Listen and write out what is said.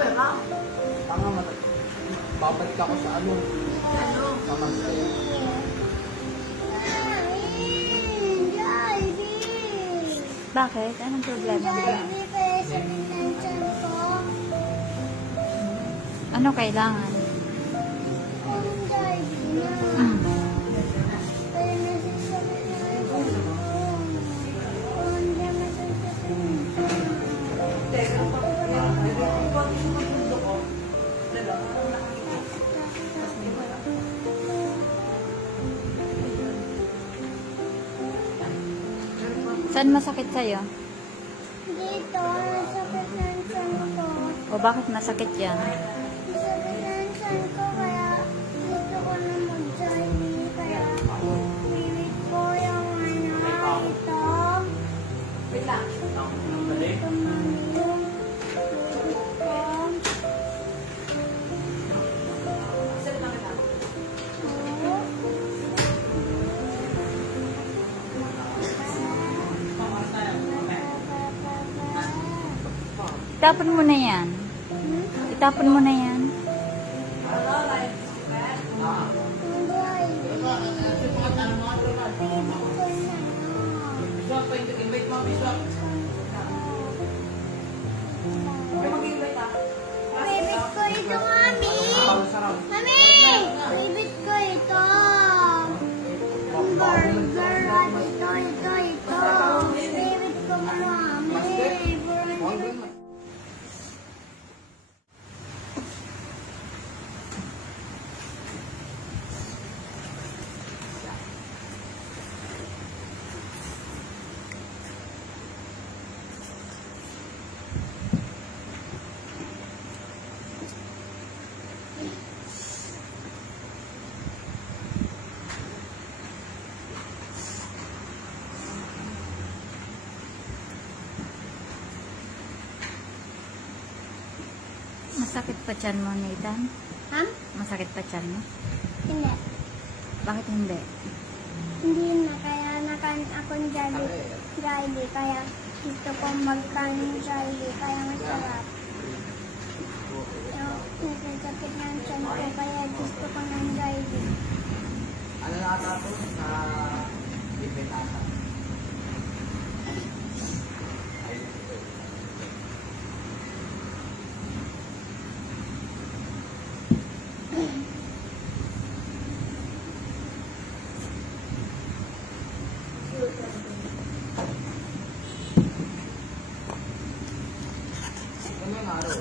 Tanga, babalik ako sa ano. Sa master. Bakit? Anong problema mo? Ano kailangan? Saan masakit sa'yo? Dito, masakit ng tiyan ko. O bakit masakit yan? Masakit ng tiyan ko, kaya gusto ko na mag-jogging. Kaya pilit ko yung ito. Wait lang. Pilit ko yung Itapon mo na yan. Itapon mo na yan. Favorite ko ito, Mami! Mami! Favorite ko ito! Burger at ito. Favorite ko, Mami! Masakit pa tiyan mo, Nathan? Ha? Masakit pa tiyan mo? Hindi. Bakit hindi? Hindi na, kaya nakan akong Jollibee, kaya gusto ko magkain Jollibee, kaya masarap. Yung nasasakit ng tiyan ko, kaya gusto ko ng Jollibee. Ano na ata po? Sa Bibit ata. Ano yung araw?